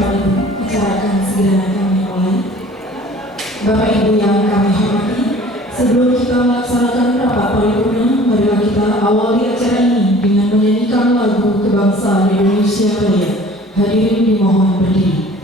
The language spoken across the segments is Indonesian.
Bapak Ibu, acara akan segera kami mulai. Bapak Ibu yang kami hormati, sebelum kita melaksanakan rapat paripurna, marilah kita awali acara ini dengan menyanyikan lagu kebangsaan Indonesia Raya. Hadirin dimohon berdiri.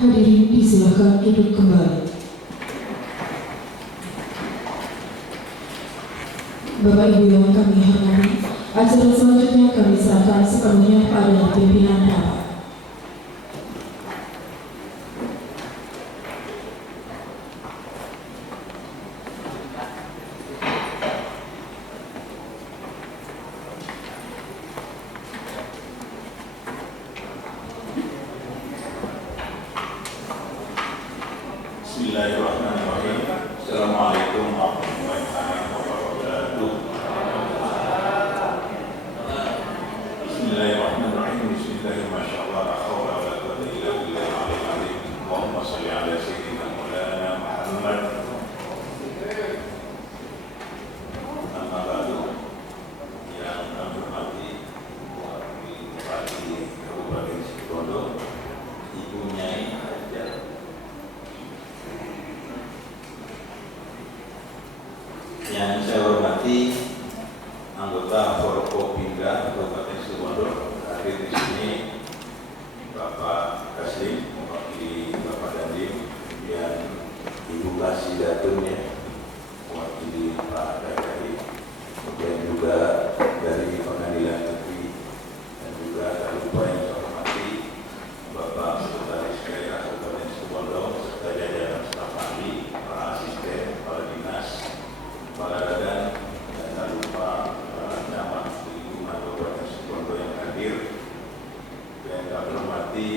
Hadirin disilakan duduk kembali. Bapak Ibu yang kami hormati, acara selanjutnya kami serahkan sepenuhnya pada pimpinan rapat. Bismillahirrahmanirrahim. Assalamualaikum warahmatullahi wabarakatuh. Bismillahirrahmanirrahim. Bismillahirrahmanirrahim. La haula wa la quwwata illa billahil aliyyil azim. Allahumma shalli ala sayyidina Maulana Muhammad. Amma ba'du. Yang kami hormati Bupati Kabupaten Situbondo, Ibu Nyai yang saya hormati anggota Forkopimda Kabupaten Situbondo, hadir di sini Bapak Kaslim, mewakili Bapak Dandim, dan Ibu Kasidatun, mewakili Pak Dki, kemudian juga dari Pengadilan Negeri, dan juga tak lupa yang saya hormati Bapak Sekretaris Daerah Kabupaten Situbondo serta jajaran staf ahli, para asisten, para dinas, para dan tak lupa para camat di lingkungan Kabupaten Situbondo yang hadir, dan kami hormati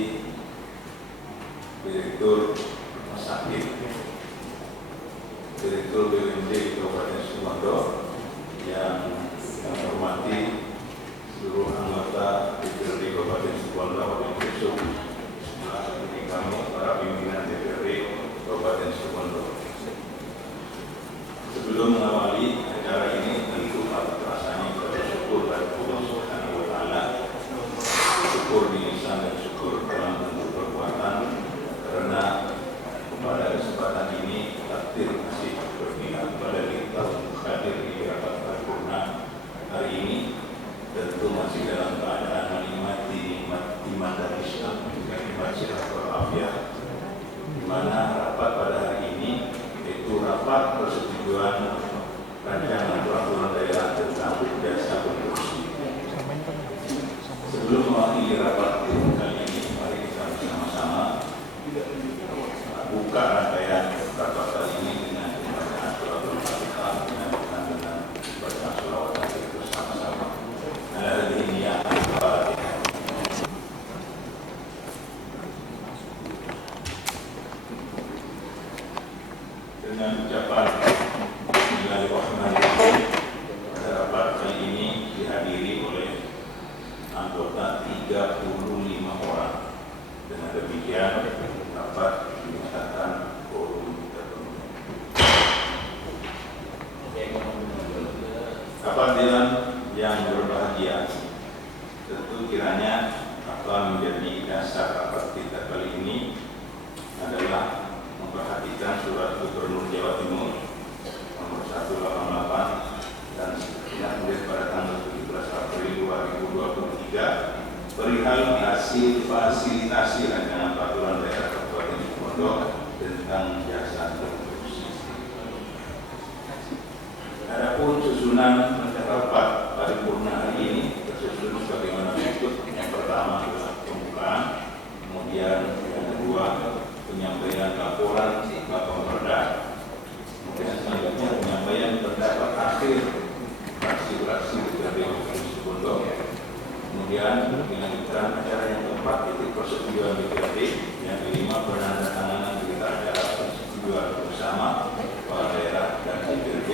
Direktur Rumah Sakit, Direktur BUMD Kabupaten Situbondo, yang kami hormati seluruh anggota DPRD Kabupaten Situbondo, yang besok setelah ini kami para pimpinan DPRD Kabupaten Situbondo. Sebelum mengawali acara ini, tentu patut rasanya kita bersyukur pada Allah Subhanahu wa Ta'ala. Syukur di lisan dan syukur dalam bentuk perbuatan, karena pada kesempatan ini takdir masih berpihak pada kita untuk hadir di rapat paripurna hari ini. Tentu masih dalam keadaan menikmati nikmat iman dan Islam, juga nikmat silaturahmi, di mana rapat pada hari ini itu rapat persetujuan rancangan peraturan daerah tentang jasa konstruksi. Sebelum mewakili rapat kali ini, mari kita bersama-sama buka rangkaian rapat kali ini dengan pembacaan surat Al-Fatihah dengan baca sholawat bersama-sama. Alhamdulillah. kiranya apa menjadi dasar rapat kita kali ini adalah memperhatikan surat Gubernur Jawa Timur nomor 188 dan kemudian pada tanggal 17 April 2023 perihal hasil fasilitasi rancangan peraturan daerah Kabupaten Situbondo tentang jasa konstruksi. Adapun susunan rapat paripurna hari ini tersusun sebagaimana berikut. Yang pertama adalah pembukaan, kemudian yang kedua penyampaian laporan Bapak Pemerda, kemudian selanjutnya penyampaian pendapat akhir fraksi-fraksi DPRD Kabupaten Situbondo, kemudian dilanjutkan acara yang keempat yaitu persetujuan DPRD, yang kelima penandatanganan berita acara persetujuan bersama kepala daerah dan DPRD,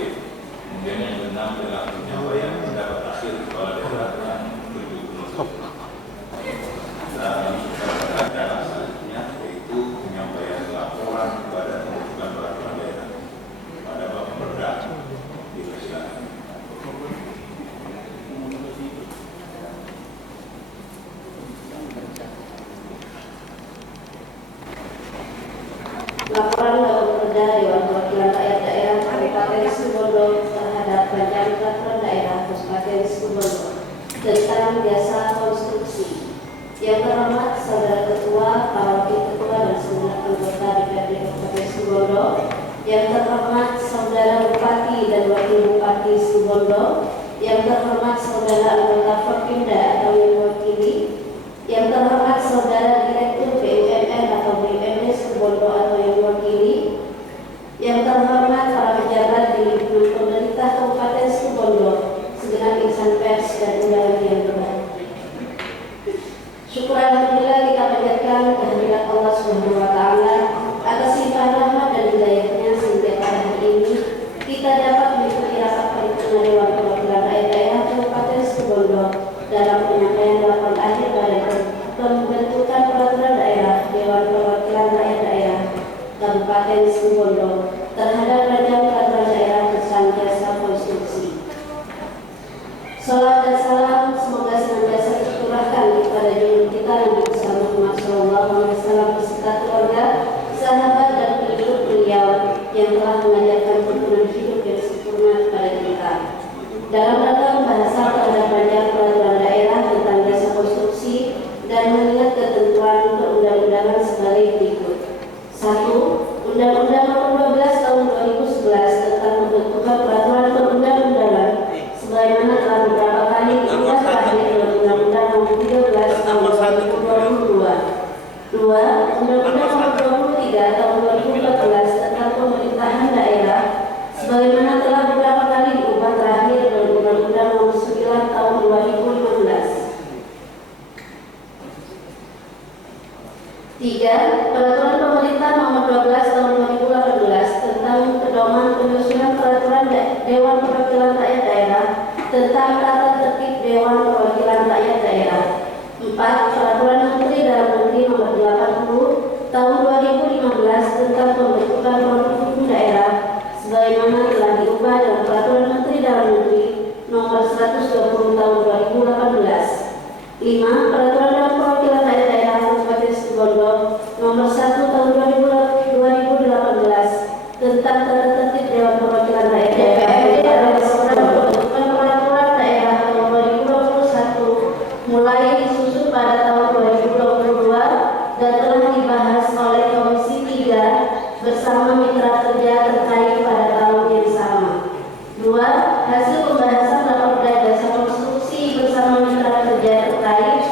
kemudian yang keenam adalah penyampaian pendapat akhir kepala daerah yang tujuh penutup. Dan acara selanjutnya yaitu penyampaian laporan kepada pembentukan peraturan daerah pada Bapak Pemerda. Dipersilakan. Laporan Bapak Pemerda Dewan Perwakilan Rakyat Daerah Kabupaten Situbondo terhadap Rancangan Peraturan Daerah Kabupaten Situbondo tentang jasa konstruksi. Yang terhormat Saudara Ketua, para Wakil Ketua dan seluruh anggota DPRD Kabupaten Situbondo. Yang terhormat Saudara Bupati dan Wakil Bupati Situbondo. Yang terhormat Saudara anggota Forpimda atau yang mewakili. Yang terhormat Saudara Direktur BUMN atau BUMD Situbondo atau yang mewakili. Yang terhormat para pejabat di lingkungan pemerintah Kabupaten Situbondo, segenap insan pers dan undangan yang berbahagia. Syukur alhamdulillah kita panjatkan kehadirat Allah Subhanahu wa taala atas limpahan rahmat dan hidayahnya sehingga pada hari ini kita dapat mengikuti rapat paripurna Dewan Perwakilan Rakyat Daerah Kabupaten Situbondo dalam penyampaian laporan akhir pada pembentukan peraturan daerah Dewan Perwakilan Rakyat Daerah Kabupaten Situbondo terhadap rancangan peraturan daerah tentang jasa konstruksi. Salam dan salam semoga senantiasa tercurahkan kepada junjungan kita Nabi besar Muhammad SAW beserta keluarga, sahabat dan pengikut beliau yang telah mengajarkan tuntunan hidup yang sempurna kepada kita. Dalam rangka pembahasan terhadap rancangan peraturan daerah tentang jasa konstruksi dan mengingat ketentuan perundang-undangan sebagai berikut. 1. Undang-Undang Nomor 12 Tahun 2011 tentang pembentukan peraturan perundang-undangan sebagaimana telah beberapa kali diubah terakhir dalam Undang-Undang Nomor 13 Tahun 2022. 2. Undang-Undang Nomor 23 Tahun 2014 tentang pemerintahan daerah sebagaimana telah beberapa kali diubah terakhir dalam Undang-Undang Nomor 9 Tahun 2015. 3. Peraturan Pemerintah Nomor 12 Tahun 2018 tentang pedoman penyusunan peraturan Dewan Perwakilan Rakyat Daerah tentang tata tertib Dewan Perwakilan Rakyat Daerah. 4. Peraturan Menteri Dalam Negeri Nomor 80 Tahun 2015 tentang pembentukan produk hukum daerah sebagaimana telah diubah dalam Peraturan Menteri Dalam Negeri Nomor 120 Tahun 2018. 5. Peraturan Dewan Perwakilan Rakyat Daerah Kabupaten Situbondo Nomor 1 Tahun 2018 tentang tata tertib Dewan Perwakilan Rakyat Daerah pembentukan peraturan daerah tahun 2021 mulai disusun pada tahun 2022 dan telah dibahas oleh Komisi 3 bersama mitra kerja terkait pada tahun yang sama. 2. Hasil pembahasan raporda jasa konstruksi bersama mitra kerja terkait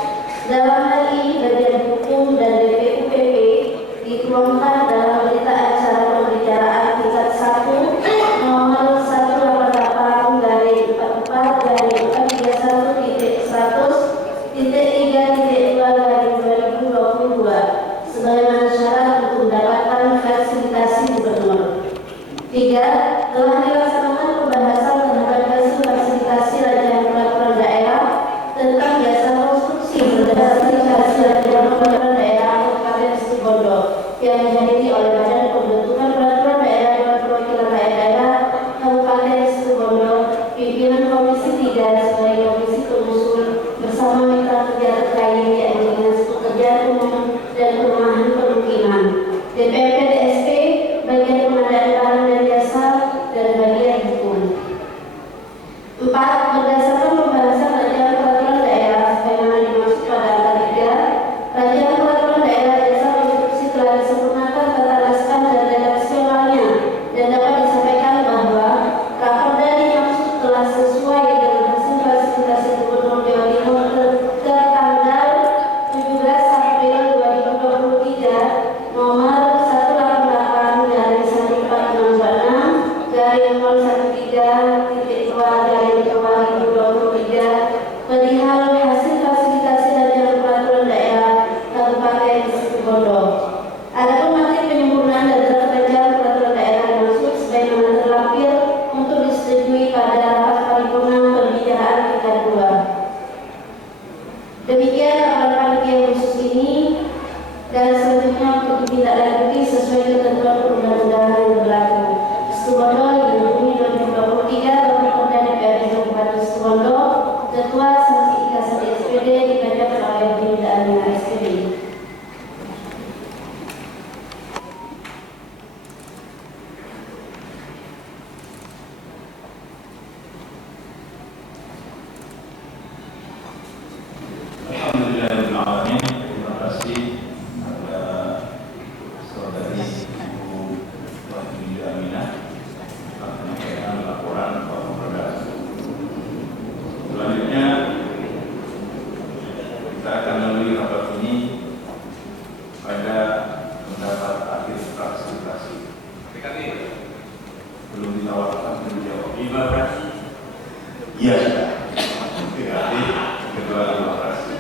perihal hasil fasilitasi dan peraturan daerah Kabupaten Situbondo. Adapun materi penyempurnaan dan draft rancangan peraturan daerah dimaksud sebagaimana terlampir untuk disetujui pada rapat paripurna pembicaraan tingkat 2. Demikian laporan panitia khusus ini, dan selanjutnya untuk ditindaklanjuti sesuai ketentuan perundang-undangan yang berlaku. Situbondo 5 Juni 2023, Bapak DPRD Kabupaten Situbondo, Ketua Sanksi Ikasan SPD dibacakan oleh Dinda Amina SPD. Alhamdulillahirrahmanirrahim. Terima kasih kepada saudari Ibu Dinda Aminah atas menyampaikan laporan Bapak Kapolda. Selanjutnya kita akan melalui rapat ini pada pendapat akhir fraksi. Belum ditawarkan menjawab 5 fraksi. Iya sudah. PKB kedua 5 fraksi.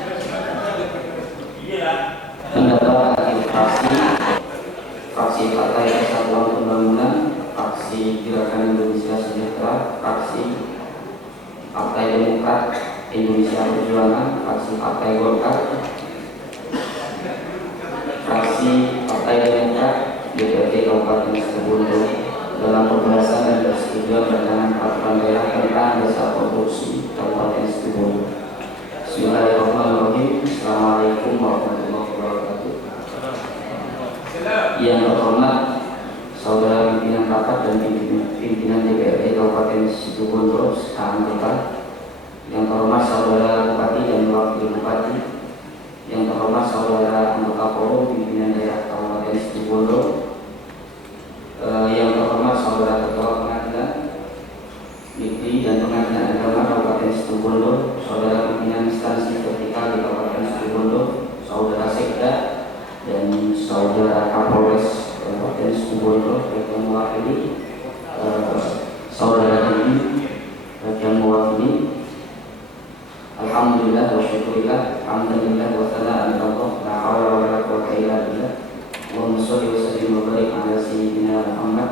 Pendapat akhir fraksi Partai Persatuan Pembangunan, fraksi Gerakan Indonesia Sejahtera, fraksi Partai Demokrat Indonesia Perjuangan, fraksi Partai Golkar, fraksi Partai Demokrat DPRD Kabupaten Situbondo dalam pembahasan dan persetujuan rancangan peraturan daerah tentang jasa konstruksi Kabupaten Situbondo. Bismillahirrahmanirrahim. Assalamualaikum warahmatullahi wabarakatuh. Yang terhormat saudara pimpinan rapat dan pimpinan DPRD Kabupaten Situbondo seanggota, yang terhormat saudara Bupati dan Wakil Bupati, yang terhormat saudara anggota forum pimpinan daerah Kabupaten Situbondo, yang terhormat saudara Ketua Pengadilan Negeri dan Pengadilan Agama Kabupaten Situbondo, saudara pimpinan instansi vertikal di Kabupaten Situbondo, saudara Sekda dan saudara Kapolres Kabupaten Situbondo yang mewakili, saudara Dini yang mewakili. Alhamdulillah wa syukurillah, alhamdulillah wa sallallahu alaihi la haula wa la quwwata illa billah. Allahumma shalli wa sallim wa barik ala sayyidina Muhammad.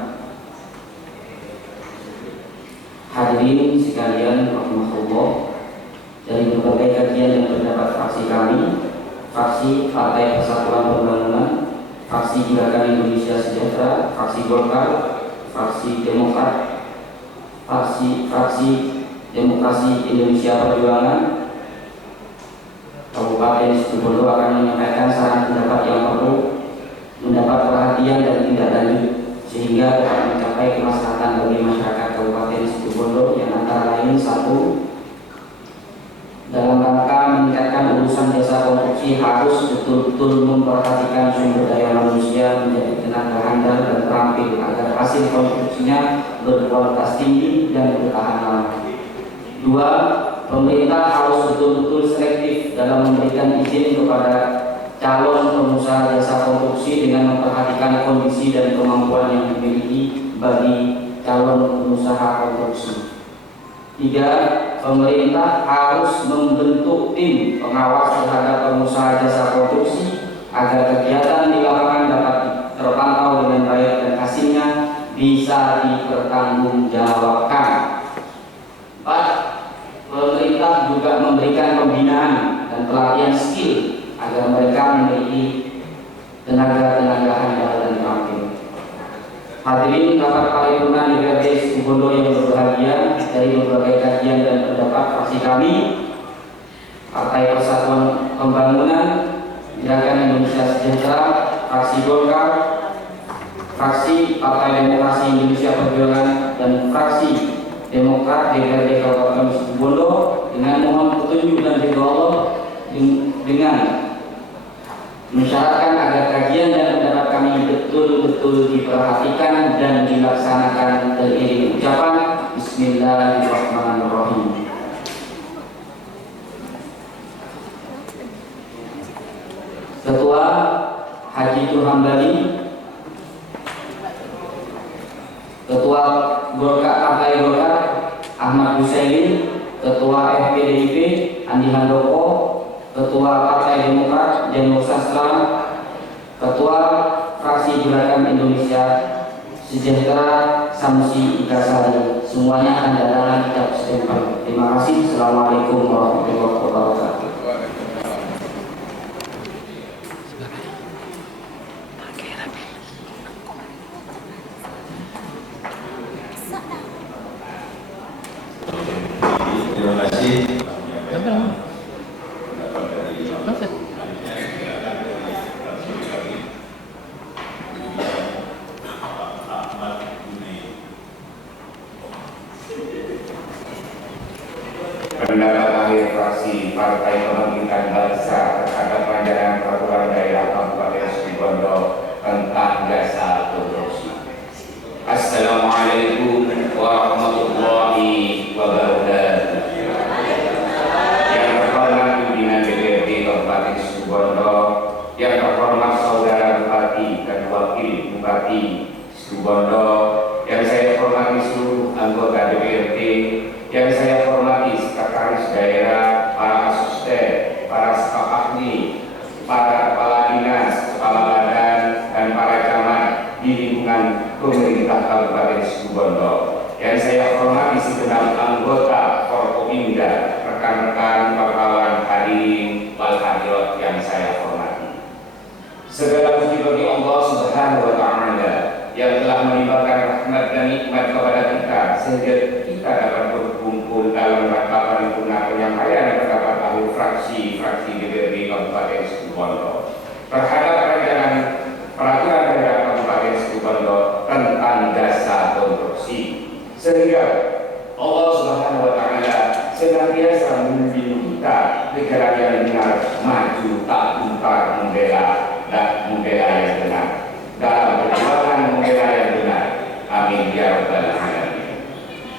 Hadirin sekalian rahmatullah, dari berbagai kajian dan pendapat fraksi kami, fraksi Partai Persatuan Pembangunan, fraksi Gerakan Indonesia Sejahtera, fraksi Golkar, fraksi Demokrat, fraksi Demokrasi Indonesia Perjuangan Kabupaten Situbondo akan menyampaikan saran pendapat yang perlu mendapat perhatian dan tindak lanjut sehingga dapat mencapai kemaslahatan bagi masyarakat Kabupaten Situbondo, yang antara lain: 1. Dalam rangka meningkatkan urusan jasa konstruksi harus betul-betul memperhatikan sumber daya manusia menjadi tenaga handal dan terampil agar hasil konstruksinya berkualitas tinggi dan bertahan lama. 2. Pemerintah harus betul-betul selektif dalam memberikan izin kepada calon pengusaha jasa konstruksi dengan memperhatikan kondisi dan kemampuan yang dimiliki bagi calon pengusaha konstruksi. 3. Pemerintah harus membentuk tim pengawas terhadap pengusaha jasa konstruksi agar kegiatan di lapangan dapat terpantau dengan baik dan hasilnya bisa dipertanggungjawabkan. 4. Pemerintah juga memberikan pembinaan dan pelatihan skill agar mereka memiliki tenaga handal dan terampil. Hadirin rapat paripurna DPRD Situbondo yang berbahagia, dari berbagai kajian dan pendapat fraksi kami, Partai Persatuan Pembangunan, Gerakan Indonesia Sejahtera, fraksi Golkar, fraksi Partai Demokrasi Indonesia Perjuangan, dan fraksi Demokrat DPRD Kabupaten Situbondo, dengan mohon petunjuk dan ridho Allah dengan mensyaratkan agar kajian dan pendapat kami betul-betul diperhatikan dan dilaksanakan dengan ucapan Bismillahirrahmanirrahim. Ketua Haji Turhambali, Ketua Golkar Partai Golkar Ahmad Husaini, Ketua FPDIP Andi Handoko, Ketua Partai Demokrat Janur Sastra, Ketua Fraksi Gerakan Indonesia Sejahtera Samsi Ikasari. Semuanya akan datang kitab stempel. Terima kasih. Assalamualaikum warahmatullahi wabarakatuh. Terima kasih. Pendapat akhir fraksi Partai Kebangkitan Bangsa terhadap rancangan peraturan daerah Kabupaten Situbondo tentang jasa konstruksi. Assalamualaikum warahmatullahi wabarakatuh. Yang terhormat pimpinan DPRD Kabupaten Situbondo, yang terhormat saudara Bupati dan Wakil Bupati Situbondo, yang saya hormati seluruh anggota DPRD, yang saya hormati sekretaris daerah, para asisten, para staf ahli, para kepala dinas, kepala badan, dan para camat di lingkungan pemerintah Kabupaten Situbondo. Yang saya hormati segenap anggota Forkopimda, rekan-rekan, kawan, hadirin, wal hadirat yang saya hormati. Segala puji bagi Allah Subhanahu wa Ta'ala yang telah melimpahkan rahmat dan nikmat kepada kita sehingga kita dapat berkumpul dalam rangka paripurna penyampaian pendapat ahli fraksi DPRD Kabupaten Situbondo terhadap rancangan peraturan daerah Kabupaten Situbondo tentang jasa konstruksi, sehingga Allah Subhanahu wa Ta'ala senantiasa membimbing kita ke jalan yang benar, maju tak gentar membela yang benar, dalam perjuangan membela yang benar. Amin ya rabbal alamin.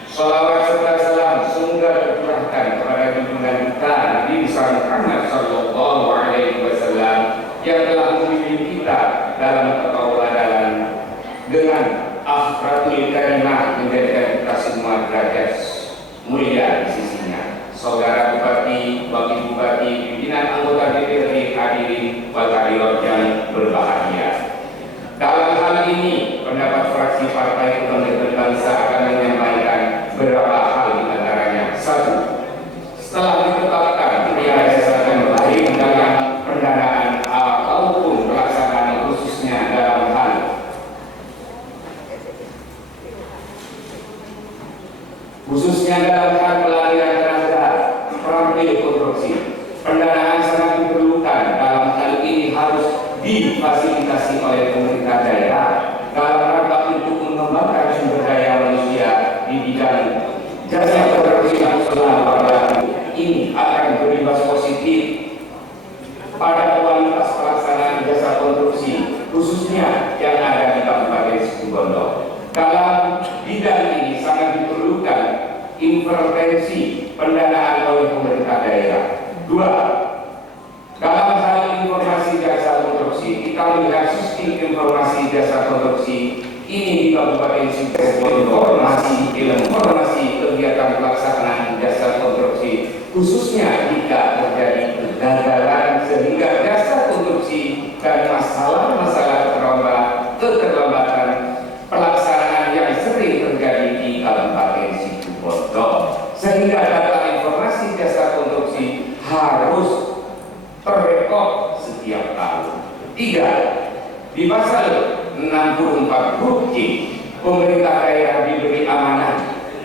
Salawat serta salam semoga tercurahkan kepada junjungan kita Nabi besar Muhammad sallallahu alaihi wasallam yang telah membimbing kita dalam ketakwaan dengan akhlakul karimah, menjadikan kita semua derajat mulia di sisinya. Saudara Bupati, Wakil Bupati, pimpinan anggota DPRD, hadirin wal hadirat yang berbahagia. Dalam hal ini, pendapat fraksi Partai Kebangkitan Bangsa akan menyampaikan beberapa hal di antaranya. Satu, setelah ditetapkan pria jasa baik dalam pendanaan ataupun pelaksanaan khususnya dalam hal pelatihan tenaga prampil konstruksi, pendanaan sangat diperlukan. Dalam hal ini harus difasilitasi oleh pemerintah daerah dalam rangka untuk mengembangkan sumber daya manusia di bidang jasa konstruksi nasional. Ini akan berimbas positif pada kualitas pelaksanaan jasa konstruksi khususnya yang ada di Kabupaten Situbondo. Dalam bidang ini sangat diperlukan intervensi pendanaan oleh pemerintah daerah. Dua, dalam hal informasi jasa konstruksi, kita melihat sistem informasi jasa konstruksi ini di Kabupaten Situbondo informasi kegiatan pelaksanaan jasa konstruksi, khususnya jika terjadi kegagalan sehingga jasa konstruksi dan masalah-masalah keterlambatan pelaksanaan yang sering terjadi di Kabupaten Situbondo, sehingga data informasi jasa konstruksi harus terrekod setiap tahun. Tiga, di pasal 64 huruf C, pemerintah daerah diberi amanah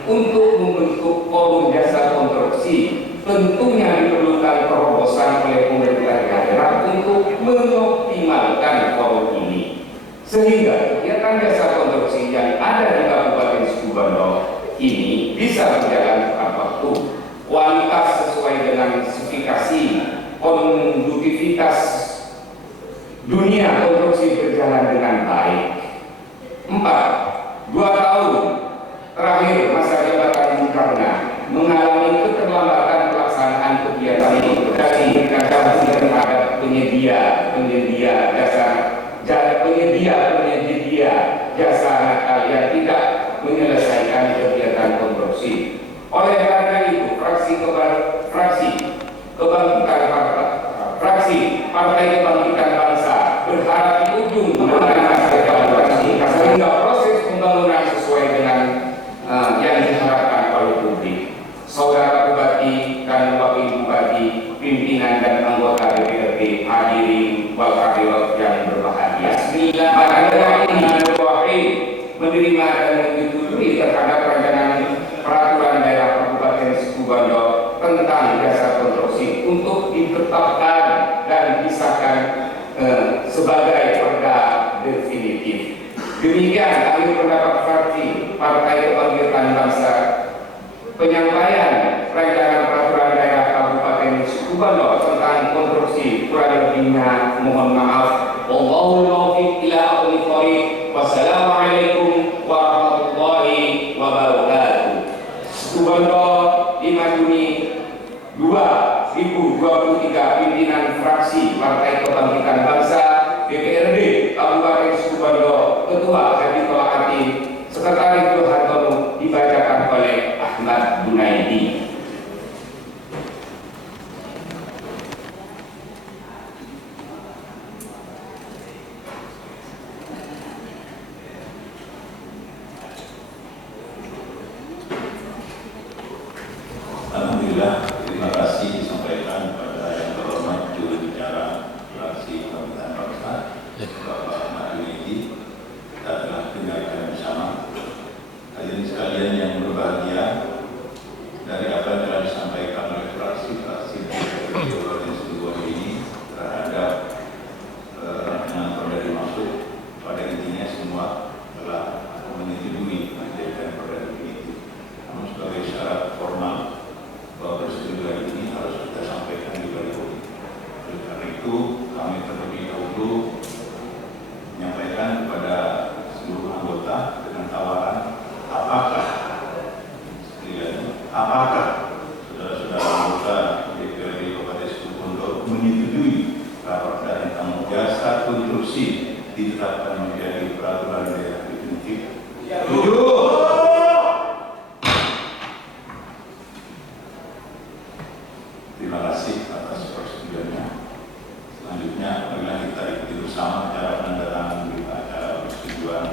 untuk membentuk forum jasa konstruksi. Tentunya diperlukan terobosan oleh pemerintah daerah untuk mengoptimalkan forum ini, sehingga kegiatan jasa konstruksi yang ada di Kabupaten Situbondo ini bisa berjalan tepat waktu, kualitas sesuai dengan spesifikasi, kondutivitas dunia konstruksi berjalan dengan baik. 4. 2 tahun terakhir masa jabatan Bung Karno mengalami keterlambatan pelaksanaan kegiatan konstruksi terhadap penyedia jasa nakal yang tidak menyelesaikan kegiatan konstruksi. Oleh karena itu, fraksi pimpinan dan anggota DPRD, hadirin wal hadirat yang berbahagia. Bismillahirrahmanirrahim. Menerima dan menyetujui terhadap rancangan peraturan daerah Kabupaten Situbondo tentang jasa konstruksi untuk ditetapkan dan disahkan sebagai perda definitif. Demikian kami pendapat fraksi Partai Kebangkitan Bangsa penyampaian rancangan peraturan daerah Kabupaten Situbondo tentang konstruksi. Kurang lebihnya mohon maaf. Wallahul muwaffiq ila aqwamit thoriq. Wassalamualaikum warahmatullahi wabarakatuh. Situbondo 5 Juni 2023, pimpinan fraksi Partai Kebangkitan Bangsa DPRD Kabupaten Situbondo, Ketua Habibullah Atin, Sekretaris Hartono, dibacakan oleh Ahmad Bunaidi. Alhamdulillah, terima kasih disampaikan kepada yang terhormat juru bicara fraksi Kebangkitan Bangsa, Bapak Ahmad Bunaidi. Kita telah dengarkan bersama. Hadirin sekalian yang berbahagia, dari apa yang telah disampaikan oleh fraksi-fraksi di Kabupaten Situbondo ini terhadap rancangan perda dimaksud, pada intinya semua telah menyetujui menjadikan perda definitif. Namun sebagai syarat formal bahwa persetujuan ini harus kita sampaikan di balik. Oleh karena itu, kami terlebih dahulu menyampaikan kepada seluruh anggota dengan tawaran apakah saudara-saudara anggota DPRD Kabupaten Situbondo menyetujui raperda tentang jasa konstruksi ditetapkan menjadi peraturan daerah definitif. Setuju. Terima kasih atas persetujuannya. Selanjutnya, marilah kita ikuti bersama acara penandatanganan berita acara persetujuan.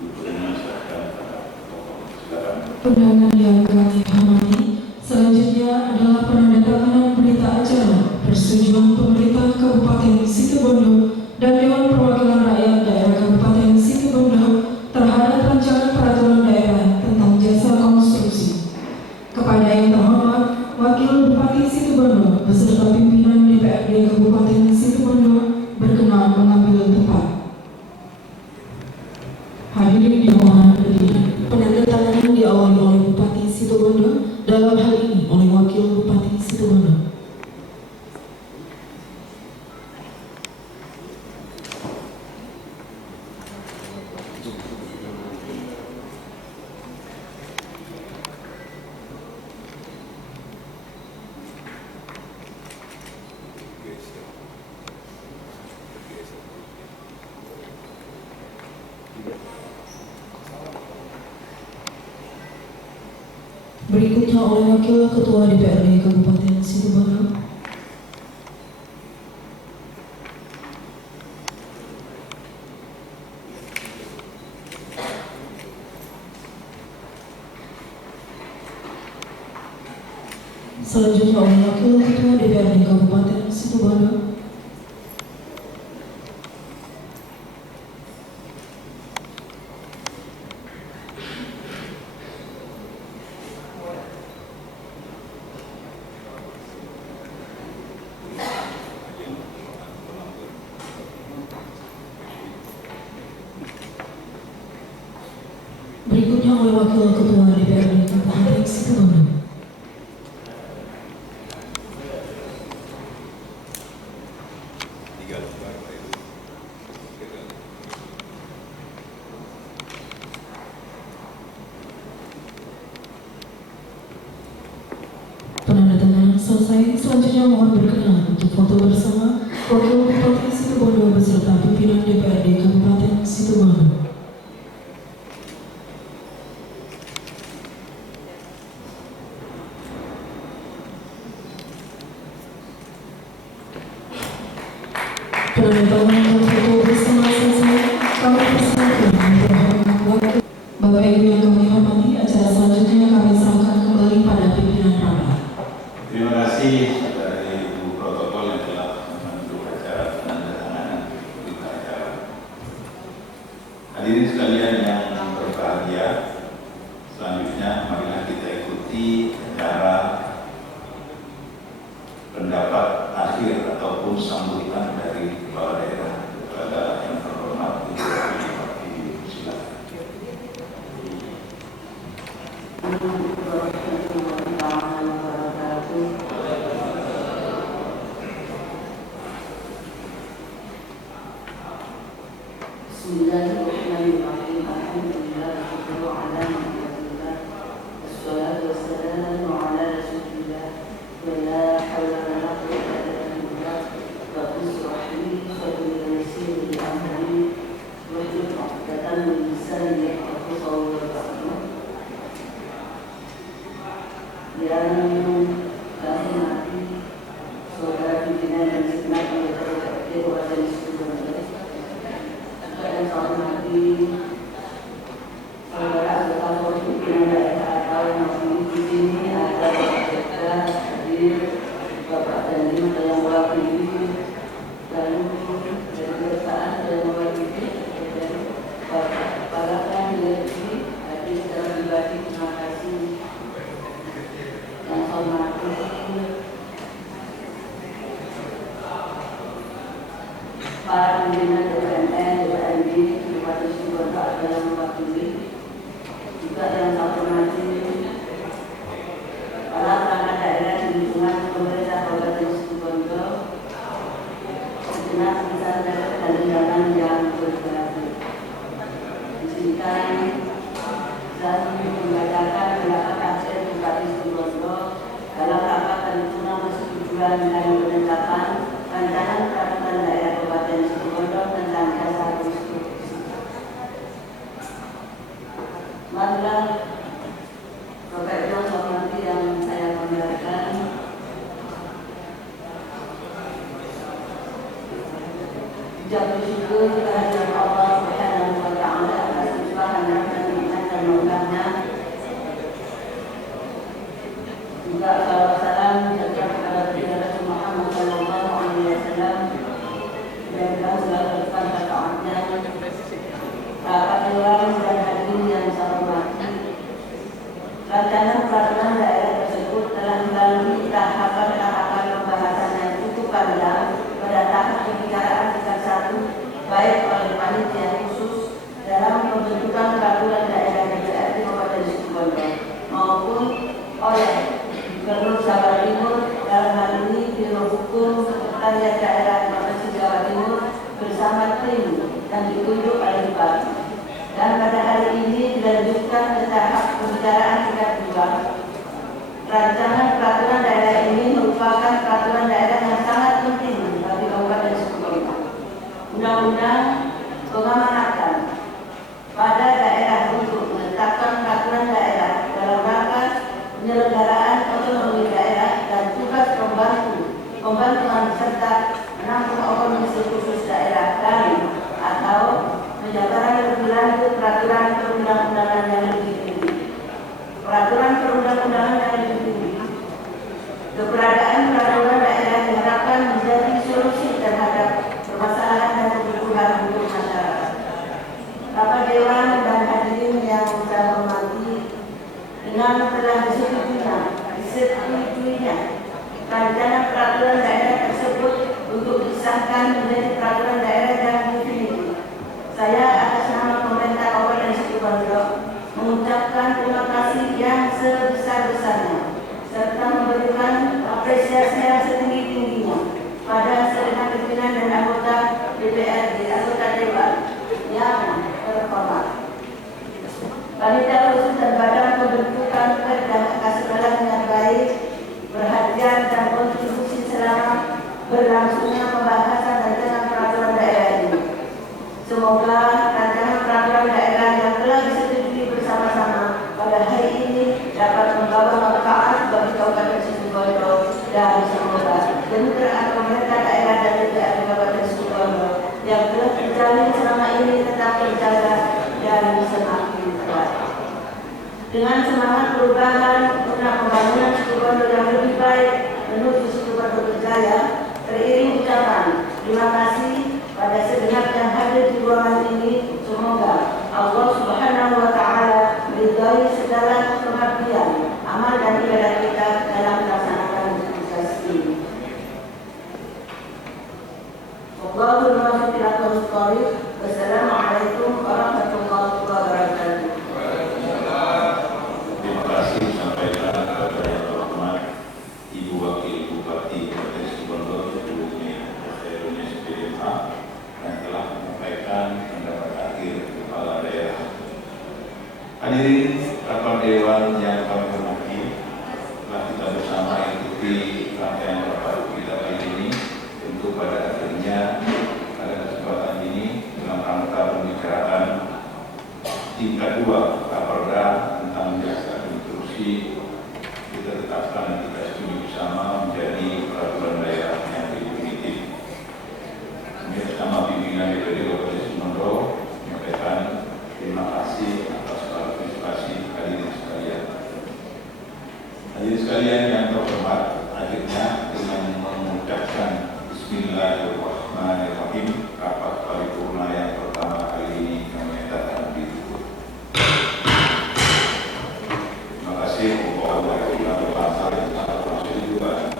Berikutnya silakan pada pokok. Silakan. Undangan yang kami hormati, selanjutnya adalah penandatanganan berita acara persetujuan pemerintah Kabupaten Situbondo dan Dewan Perwakilan Rakyat Daerah Kabupaten Situbondo terhadap rancangan peraturan daerah tentang jasa konstruksi. Kepada yang terhormat Wakil Bupati Situbondo beserta pimpinan DPRD Kabupaten Situbondo berkenan mengambil tempat. Hadirin dimohon berdiri. Penandatanganan diawali oleh Bupati Situbondo, dalam hal ini oleh Wakil Bupati Situbondo. Berikutnya oleh Wakil Ketua DPRD Kabupaten Situbondo. Selanjutnya oleh Wakil Ketua DPRD Kabupaten Situbondo. Berikutnya oleh Wakil Ketua DPRD Kabupaten Situbondo. Penandatanganan selesai. Selanjutnya mohon berkenan untuk foto bersama Wakil Bupati Situbondo beserta pimpinan DPRD Kabupaten Situbondo. Penandatanganan foto bersama selesai. Kami persilakan untuk Bapak Ibu yang kami hormati, acara selanjutnya kami serahkan kembali pada pimpinan rapat. Terima kasih saudara sekalian yang berbahagia, selanjutnya marilah kita ikuti acara pendapat akhir ataupun sambutan dari kepala daerah kepada yang terhormat Ibu Bupati. Silakan. Bismillahirrahmanirrahim. Alhamdulillah wa ala Muhammadillah. Wassalatu wassalamu ala Rasulillah. Wa la hawla wa la quwwata illa billah. Rabbi shrah li sadri wa yassir li amri wahlul 'uqdatam min lisani yafqahu qawli. Yang kami hormati saudara pimpinan dan segenap anggota Dewan dan Sekretaris dan saya hormati saudara anggota pimpinan daerah atau yang di sini ada Bapak Jeka hadir, Bapak Dani yang mewakili, lalu dari perusahaan yang mewakili, dan para kandidat hadir secara pribadi. Terima kasih. Yang saya hormati para pimpinan DPR, DPRD, Bupati Situbondo yang mewakili, juga yang saya hormati para perangkat daerah di lingkungan pemerintah Kabupaten Situbondo, segenap insan dan undangan yang berbahagia. Izinkan saya membacakan pendapat akhir Bupati Situbondo dalam rapat paripurna persetujuan dan penetapan rancangan peraturan daerah Kabupaten Situbondo tentang dasar konstitusi. Marilah Bapak Ibu hormati yang saya banggakan, puja bersyukur kehadirat Allah Subhanahu wa Ta'ala atas limpahan rahmat nikmat dan anugerahnya. Juga salam sejahtera kepada Rasul Muhammad sallallahu alaihi wasallam dan segala kepada taatnya. Para dewan dan hadirin yang saya hormati, rancangan peraturan daerah tersebut telah melalui tahapan-tahapan pembahasan yang cukup panjang pada tahap pembicaraan tingkat 1, baik oleh panitia khusus dalam pembentukan peraturan daerah DPRD Kabupaten Situbondo maupun oleh Gubernur Jawa Timur, dalam hal ini Biro Hukum Sekretariat Daerah Provinsi Jawa Timur bersama tim yang ditunjuk oleh Bupati. Dan pada hari ini dilanjutkan ke tahap pembicaraan tingkat 2. Rancangan peraturan daerah ini merupakan peraturan daerah yang sangat penting bagi Kabupaten Situbondo. Undang-undang mengamanatkan pada daerah untuk menetapkan peraturan daerah dalam rangka penyelenggaraan otonomi daerah dan tugas pembantuan serta menampung otonomi khusus daerah dan atau penjabaran lebih lanjut peraturan perundang-undangan yang lebih tinggi. Peraturan perundang-undangan yang lebih tinggi. Keberadaan peraturan daerah diharapkan menjadi solusi terhadap permasalahan dan kebutuhan untuk masyarakat. Bapak Dewan dan hadirin yang saya hormati, dengan telah disetujuinya rancangan peraturan daerah tersebut untuk disahkan menjadi peraturan daerah yang definitif, saya atas nama pemerintah Kabupaten Situbondo mengucapkan terima kasih yang sebesar-besarnya serta memberikan apresiasi yang setinggi-tingginya pada segenap pimpinan dan anggota DPRD, anggota Dewan yang terhormat. Panitia khusus dan badan pembentukan kerja atas segala niat baik, perhatian dan kontribusi selama berlangsungnya pembahasan rancangan peraturan daerah ini. Semoga rancangan peraturan daerah yang telah disetujui bersama-sama pada hari ini dapat membawa manfaat bagi Kabupaten Situbondo dan semoga kemitraan pemerintah daerah dan DPRD Kabupaten Situbondo yang telah terjalin selama ini tetap terjaga dan semakin kuat. Dengan semangat perubahan guna pembangunan Situbondo yang lebih baik menuju Situbondo berjaya, teriring ucapan terima kasih pada segenap yang hadir di ruangan ini. Semoga Allah Farid. Wassalamualaikum warahmatullahi wabarakatuh. Terima kasih sampaikan kepada yang terhormat Ibu Wakil Bupati Kabupaten Situbondo sebelumnya Khairul SPDMH yang telah menyampaikan pendapat akhir kepala daerah. Hadirin rapat dewan yang kami hormati, telah kita bersama ikuti rangkaian rapat kita kali ini. Tentu pada akhirnya pada kesempatan ini dalam rangka pembicaraan tingkat 2 Raperda tentang jasa instruksi, kita tetapkan dan kita setujui bersama menjadi peraturan daerah yang definitif. Kami bersama pimpinan DPD Kabupaten Situbondo menyampaikan terima kasih atas partisipasi hadirin sekalian. Hadirin sekalian yang terhormat, akhirnya dengan mengucapkan Bismillahirrahmanirrahim, rapat paripurna yang pertama kali ini kami adakan ditutup. Terima kasih kepada Wakil Bangsa dan Termasuk juga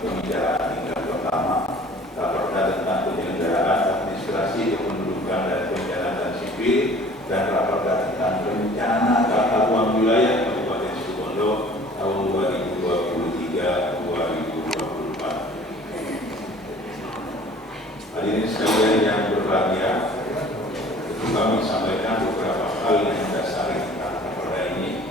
pembicaraan tingkat pertama Raperda tentang penyelenggaraan administrasi kependudukan dan pencatatan sipil dan Raperda tentang rencana tata ruang wilayah Kabupaten Situbondo tahun 2023-2024. Hadirin sekalian yang berbahagia, tentu kami sampaikan beberapa hal yang mendasari tentang Raperda ini.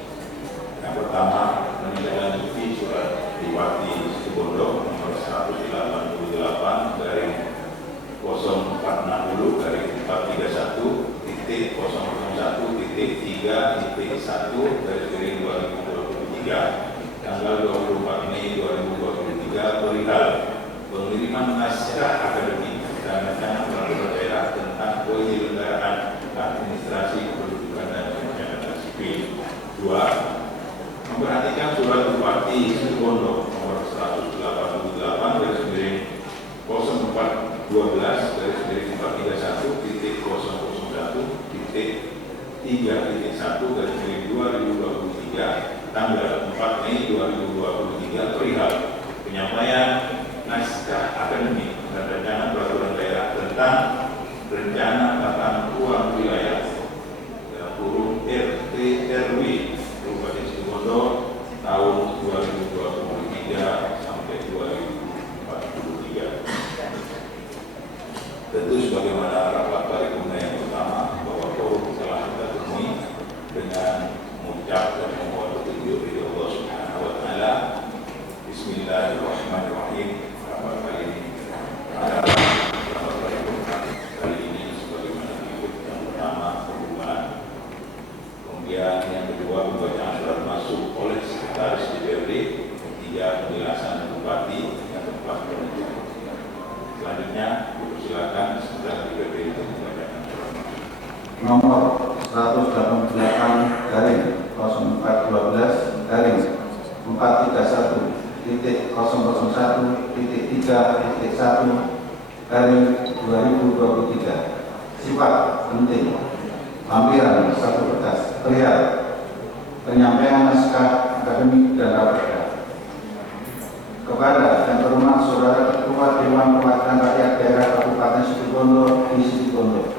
Yang pertama, menindaklanjuti surat Bupati Situbondo nomor 118/04/2008/001.3.1/2023 tanggal 24 Mei 2023 perihal pengiriman naskah akademik dan rencana peraturan daerah tentang penyelenggaraan administrasi kependudukan dan pencatatan sipil. 2. Memperhatikan surat Bupati Situbondo nomor 118/2008/004/4.2/3.1/2023 tanggal 4 Mei 2023 perihal penyampaian naskah akademik dan rencana peraturan daerah tentang rencana tata ruang wilayah RT RW Kabupaten Situbondo tahun 2023 sampai 2043. Tentu sebagaimana rapat paripurna yang pertama bahwa forum telah kita temui dengan mengucap dan memohon petunjuk dari Allah Subhanahu wa taala. Bismillahirrahmanirrahim. Rapat kali ini adalah rapat paripurna kali ini sebagaimana berikut. Yang pertama, pengumuman. Kemudian yang kedua, pembacaan surat masuk oleh Sekretaris DPRD. Ketiga, penjelasan Bupati. Yang keempat, penunjukan. Selanjutnya, silakan Sekretaris DPRD itu membacakan surat masuk. Nomor 118/412/431.3.1/2023. Sifat penting. Lampiran 1 kertas. Perihal penyampaian naskah akademik dan raperda. Kepada yang terhormat Saudara Ketua Dewan Perwakilan Rakyat Daerah Kabupaten Situbondo di Situbondo.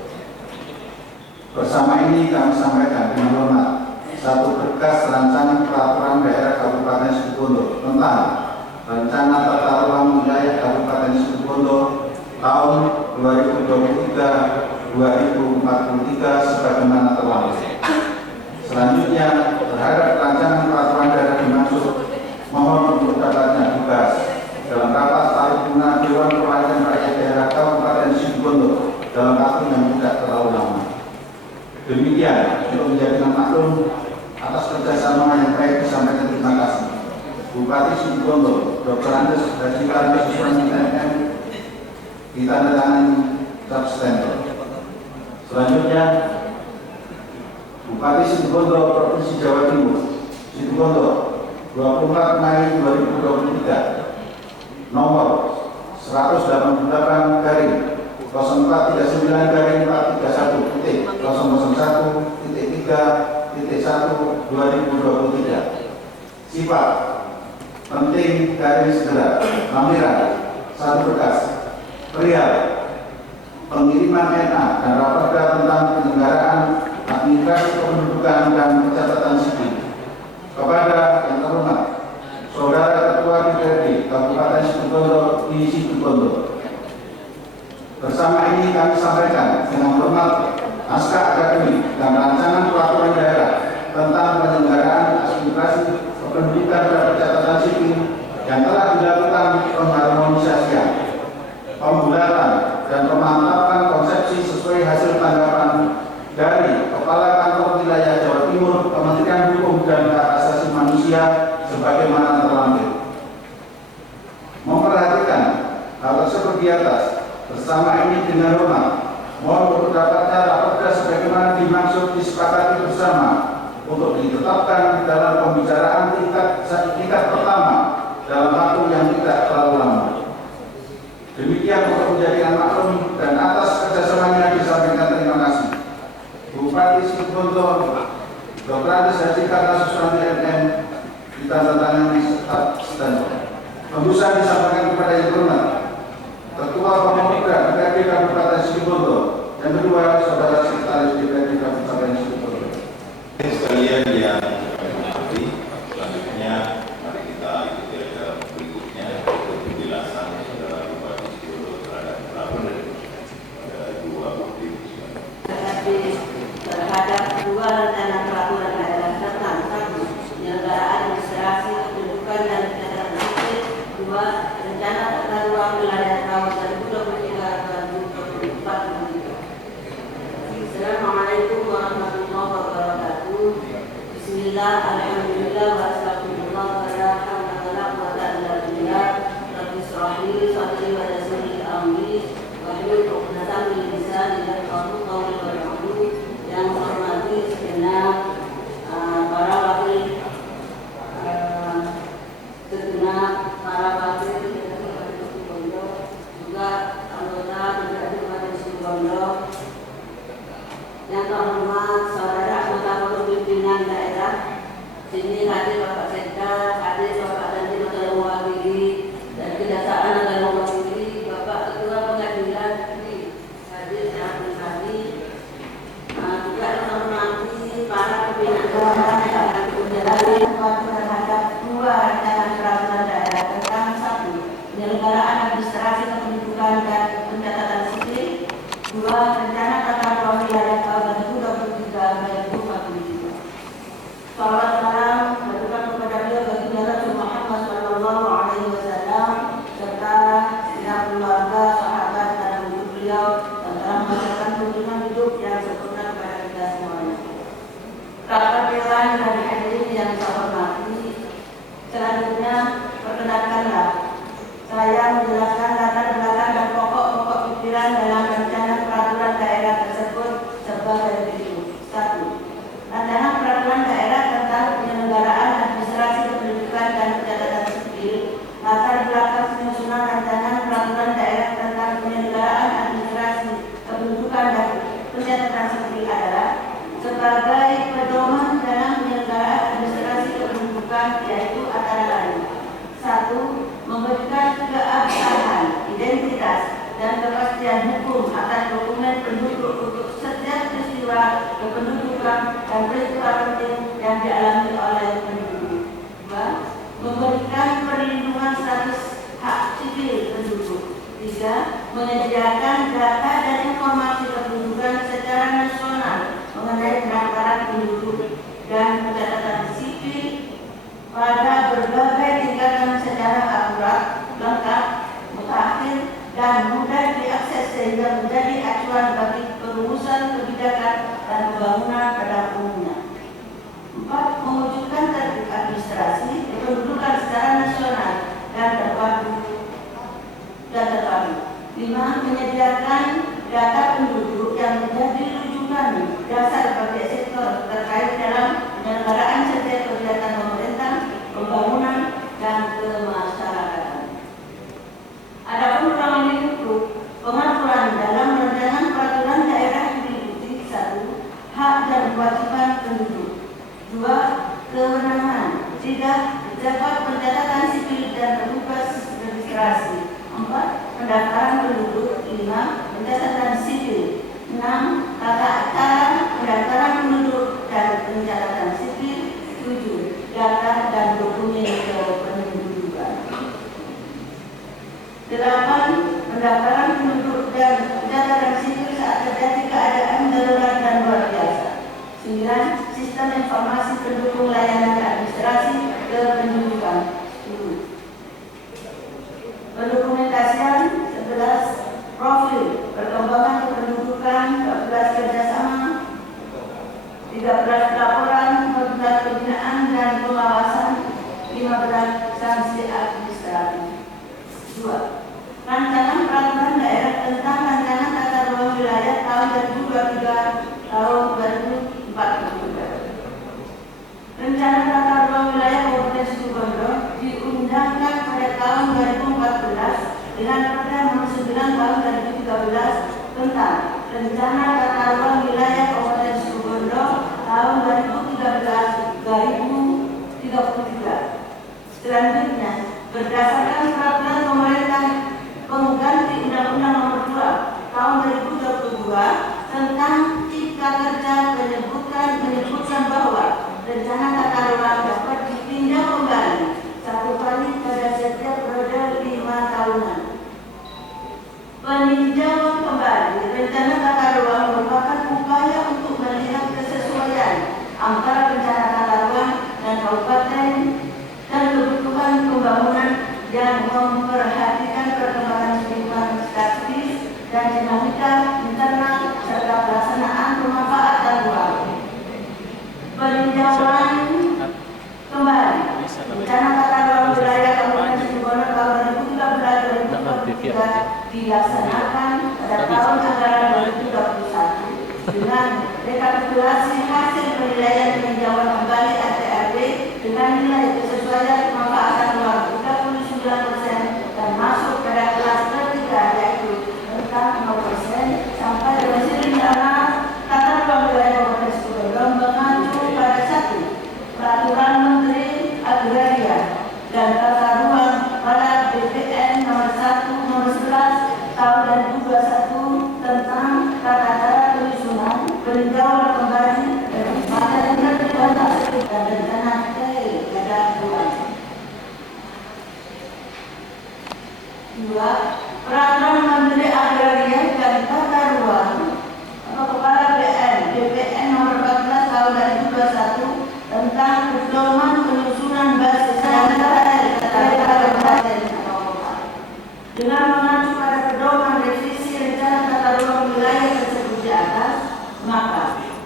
Bersama ini kami sampaikan dengan hormat 1 berkas rancangan peraturan daerah Kabupaten Situbondo tentang rencana tata ruang wilayah Kabupaten Situbondo tahun 2023-2043 sebagaimana terlampau. Selanjutnya, terhadap rancangan peraturan daerah dimaksud, mohon untuk dapatnya dibahas dalam rapat paripurna Dewan Perwakilan Rakyat Daerah Kabupaten Situbondo dalam waktu yang tidak terlalu lama. Demikian, untuk menjadikan maklum atas kerjasama yang baik disampaikan terima kasih. Bupati Situbondo, Dr. Andes Haji Karyo Suswandi MM, ditandatangani substantif. Selanjutnya, Bupati Situbondo Provinsi Jawa Timur, Situbondo, 24 Mei 2023, nomor 118/431.001.3.1/2023. Sifat penting dari segera. Lampiran 1 berkas. Perihal pengiriman NA dan Raperda tentang penyelenggaraan administrasi kependudukan dan pencatatan sipil. Kepada yang terhormat Saudara Ketua DPRD Kabupaten Situbondo di Situbondo, bersama ini kami sampaikan dengan hormat naskah akademik dan rancangan peraturan daerah tentang penyelenggaraan administrasi kependudukan dan pencatatan sipil yang telah dilakukan pengharmonisasian, pembulatan dan pemantapan konsepsi sesuai hasil tanggapan dari Kepala Kantor Wilayah Jawa Timur, Kementerian Hukum dan Hak Asasi Manusia sebagaimana terlampir. Memperhatikan hal tersebut di atas, bersama ini dengan hormat mohon berdapatnya Raperda sebagaimana dimaksud disepakati bersama untuk ditetapkan dalam pembicaraan tingkat pertama dalam waktu yang tidak terlalu lama. Demikian untuk menjadikan maklum dan atas kerjasamanya disampaikan terima kasih. Bupati Situbondo Dr. Andes Haji Karna Susranti MM ditandatangani standar. Tembusan disampaikan kepada yang terhormat Ketua Pemuda DPRD Kabupaten Situbondo, yang kedua Saudara Sekretaris DPRD Kabupaten Situbondo. Sekalian yang kami hormati, selanjutnya mari kita ikuti acara berikutnya untuk penjelasan Saudara Bupati Situbondo terhadap laporan dari dua bukti. Terhadap dua rencana peraturan daerah tentang satu penyelenggaraan administrasi kependudukan dan pencatatan sipil, dua rencana tata ruang wilayah tahun 2023-2024. Assalamualaikum warahmatullahi wabarakatuh. Bismillah, alhamdulillah, wa astagfirullah, wa la hawla wa la quwwata illa billah. Rabbi shrah li sadri wa yassir li amri wahlul 'uqdatam min lisani yafqahu qawli wa ya'lamu. Yang hormati segenap para wakil segenap para wakil Situbondo, juga anggota DPRD Kabupaten Situbondo. Yang terhormat saudara anggota forum pimpinan daerah, sini hadir Bapak Sekda, hadir Bapak Dandim adalah mewakili dan Kejaksaan adalah mewakili, Bapak Ketua Pengadilan Negeri hadir yang pribadi, juga terhormati para pimpinan daerah yang menjalani terhadap dua rancangan peraturan daerah tentang satu penyelenggaraan administrasi kependudukan dan pencatatan sipil, dua rencana tata ruang wilayah tahun 2023-2024. Salawat salam berikan kepada beliau baginda Nabi Muhammad Sallallahu Alaihi Wasallam serta segenap keluarga, sahabat dan penduduk beliau dan telah menghasilkan kunjungan hidup yang sempurna kepada kita semuanya. Rapat dewan dan hadirin yang saya hormati, selanjutnya perkenalkanlah saya menjelaskan latar belakang dan pokok-pokok pikiran dalam rencana peraturan daerah tersebut sebagai berikut. 1. Rancangan peraturan daerah tentang penyelenggaraan administrasi kependudukan dan pencatatan sipil. Latar belakang penyusunan rancangan peraturan daerah tentang penyelenggaraan administrasi kependudukan dan pencatatan sipil adalah sebagai pedoman dalam penyelenggaraan administrasi kependudukan, yaitu antara lain: 1. Memberikan keabsahan, identitas, dan kepastian hukum atas dokumen penduduk untuk setiap peristiwa kependudukan dan peristiwa penting yang dialami oleh penduduk. 2. Memberikan perlindungan status hak sipil penduduk. 3. Menyediakan data dan informasi kependudukan secara nasional mengenai penangkaran penduduk dan pencatatan sipil pada berbagai tingkatan secara akurat, lengkap, mutakhir, dan mudah diakses sehingga menjadi acuan bagi perumusan kebijakan dan pembangunan pada umumnya. 4. Mewujudkan tertib administrasi kependudukan secara nasional dan terpadu. 5. Menyediakan data penduduk yang menjadi rujukan dasar bagi sektor terkait dalam penyelenggaraan setiap kegiatan pemerintah, pembangunan, dan kemasyarakatan. Adapun ruang lingkup pengaturan dalam rancangan peraturan daerah diikuti: 1. Hak dan kewajiban penduduk. 2. Kewenangan. 3. Pejabat pencatatan sipil dan petugas registrasi. 4. 4. Pendaftaran penduduk. 5. Pencatatan sipil. 6. Tata cara pendaftaran penduduk dan pencatatan sipil. 7. Data dan dokumen kependudukan. 8. Pendaftaran penduduk dan pencatatan sipil saat terjadi keadaan darurat dan luar biasa. 9. Sistem informasi pendukung layanan administrasi kependudukan. 10. Pendokumentasian. 11. Profil perkembangan kependudukan. 14. Kerjasama. 13. Laporan. 14. Pembinaan dan pengawasan. 15. Sanksi administratif. 2. Rancangan peraturan daerah tentang rancangan tata ruang wilayah tahun 2023 tahun 2043. Rencana tata ruang wilayah Kabupaten Situbondo diundangkan pada tahun 2014 dengan Perda Nomor 9 tahun 2013 tentang Rencana Tata Ruang Wilayah Kabupaten Situbondo tahun 2013-2033. Selanjutnya, berdasarkan peraturan pemerintah pengganti Undang-Undang Nomor 2 tahun 2022 tentang Cipta Kerja menyebutkan bahwa rencana tata ruang dapat ditinjau kembali 1 kali pada setiap periode 5 tahunan. Peninjauan kembali rencana tata ruang merupakan upaya untuk melihat kesesuaian antara rencana tata ruang dan kabupaten dan kebutuhan pembangunan yang memperhatikan perkembangan lingkungan statis dan dinamika internal serta pelaksanaan pemanfaatan ruang. Peninjauan kembali rencana tata ruang wilayah Kabupaten Situbondo tahun 2013-2023 dilaksanakan pada tahun anggaran 2021 dengan rekapitulasi hasil penilaian peninjauan kembali ATRB dengan nilai kesesuaian pemanfaatan ruang 39% dan masuk pada kelas ketiga yaitu tentang 0% sampai hasil rencana tata ruang wilayah Kabupaten Situbondo mengacu pada 1. Peraturan Menteri Agraria dan Tata Ruang pada BPN nomor 1 nomor 11 tahun 2021 tentang tata cara penyusunan peninjauan kembali materi ketentuan tersebut dan rencana tata ruang. 2. Peraturan Menteri Agraria dan Tata Ruang Kepala BPN nomor 14 tahun 2021 tentang pedoman penyusunan basis data kabupaten dengan mengacu pada pedoman revisi rencana tata ruang wilayah tersebut di atas, maka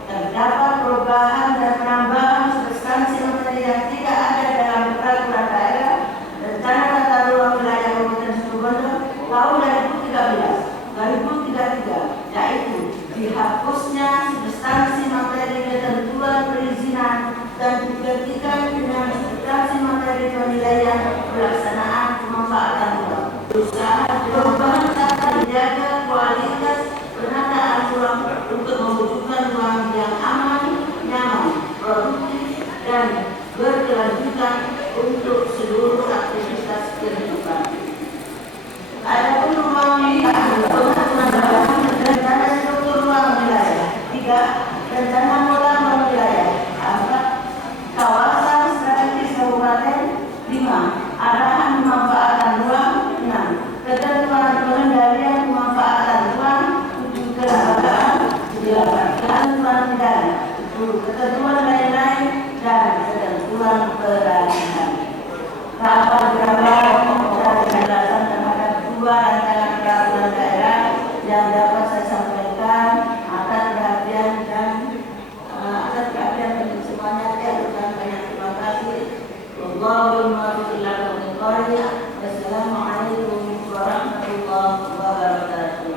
terdapat perubahan dan penambahan substansi materi yang tidak ada dalam peraturan daerah rencana tata ruang wilayah Kabupaten Situbondo tahun 2013-2033, yaitu dihapusnya substansi materi ketentuan perizinan dan digantikan dengan substansi materi penilaian pelaksanaan pemanfaatan ruang. Usaha perubahan tata menjaga kualitas penataan ruang untuk mewujudkan ruang yang aman, nyaman, produktif, dan berkelanjutan untuk seluruh aktivitas kehidupan. Adapun ruang pengaturan rencana struktur ruang wilayah. 3. Rencana pola ruang wilayah. 4. Kawasan strategis kabupaten. 5. Arahan pemanfaatan ruang. 6. Ketentuan pengendalian pemanfaatan ruang. 7. Kelembagaan. 8. Ketentuan pidana. 10. Ketentuan lain-lain dan ketentuan peralihan. Rapat dan penjelasan terhadap 2 rancangan peraturan daerah yang dapat saya sampaikan atas perhatian dan semuanya. Banyak terima kasih. Wassalamualaikum warahmatullahi wabarakatuh.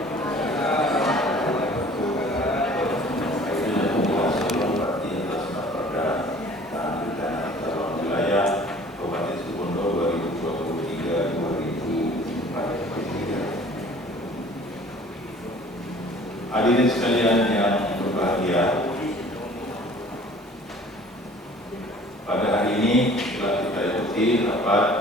Hadirin sekalian yang berbahagia, pada hari ini telah kita ikuti rapat